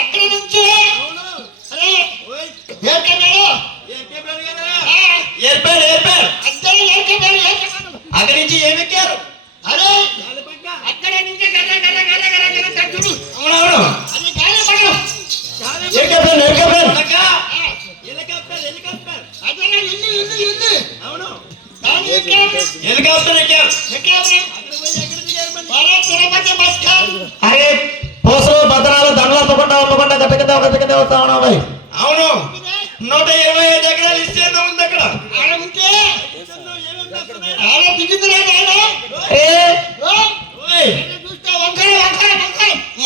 అక్కడి నుంచి అక్కడి నుంచి ఏమెక్కారు? అరే అక్కడ నుంచి తగ్గుడు. అవునవును. అది గాలి పడు. హెలికాప్టర్ ఎక్కారు. అరే పోసలు భద్రాలు దండలు అమ్మకుండా గట్ట వస్తా ఉన్నావు. అవును, 125 ఎకరాలు ఇచ్చేందుకు ఉంది అక్కడ.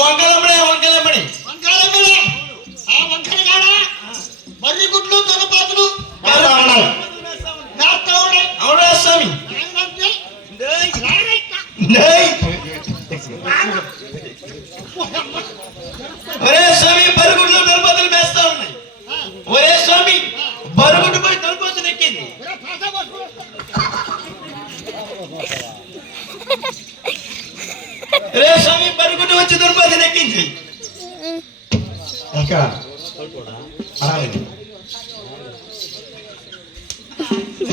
వంకలమ్మడి మర్రి గుడ్లు తొలపాతులు అవునా స్వామి? ఒరే స్వామి, బరుగుడ్లు తొలపాతులు వేస్తా ఉన్నాయి. ఒరే స్వామి, బరుగుడ్డు పోయి తొలపాతులు ఎక్కింది. రే స్వామి, బరుగుడ్డు వచ్చి తొలపాతులు ఎక్కింది.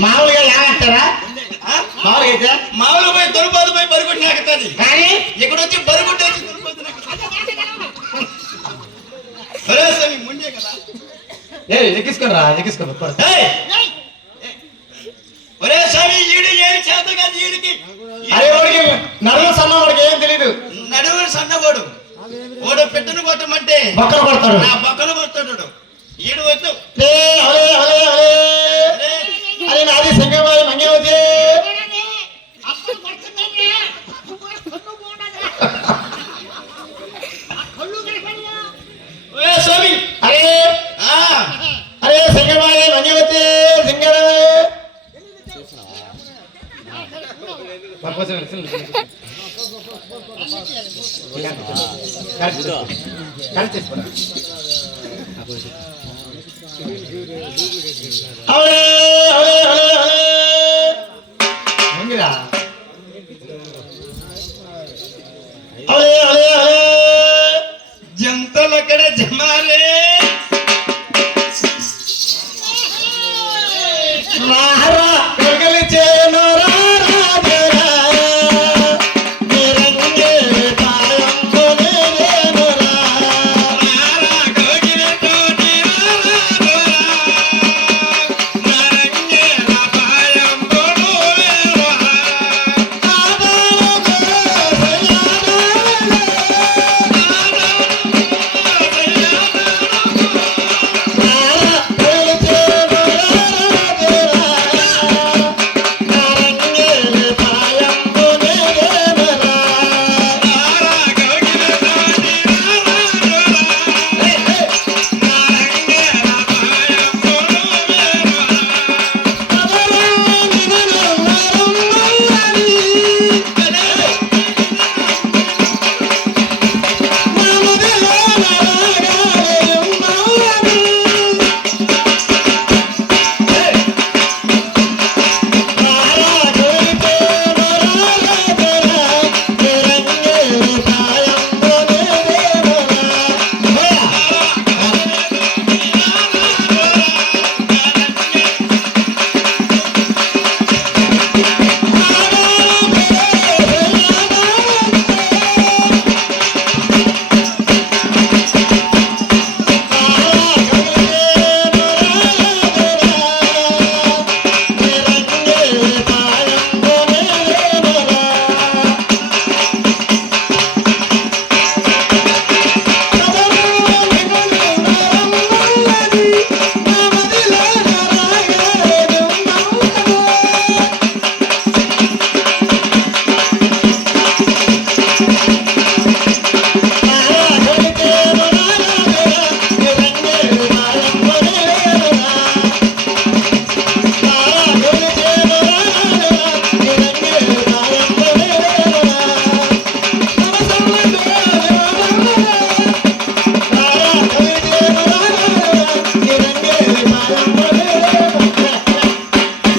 మామూలుగా లాగంటారా? మామూలు పోయి తొలపాతు పోయి బరుగుడ్డు నాకుతుంది. కానీ ఇక్కడ వచ్చి బరుగుడ్డు వచ్చి తొలపాతు ఒరే స్వామి, ముందే కదా. ఎక్కించుకోరా ఒరే స్వామి, ఈడు ఏమి చేత కాదు ఈడికి. అరే వాడికి నడుము సన్న వాడికి ఏం తెలీదు. నడుము సన్నవాడు ఓడు పెట్టును కొట్టమంటే బొక్కలు కొడతాడు. నా బొక్కలు కొడతాడు. ఈడు వద్దు. అరే నాది సంగమాయి మంగవతి. స్వామి, అరే అరే సంగమాయి మంగవతి సింగరమే. జంతలక్కడ జమారే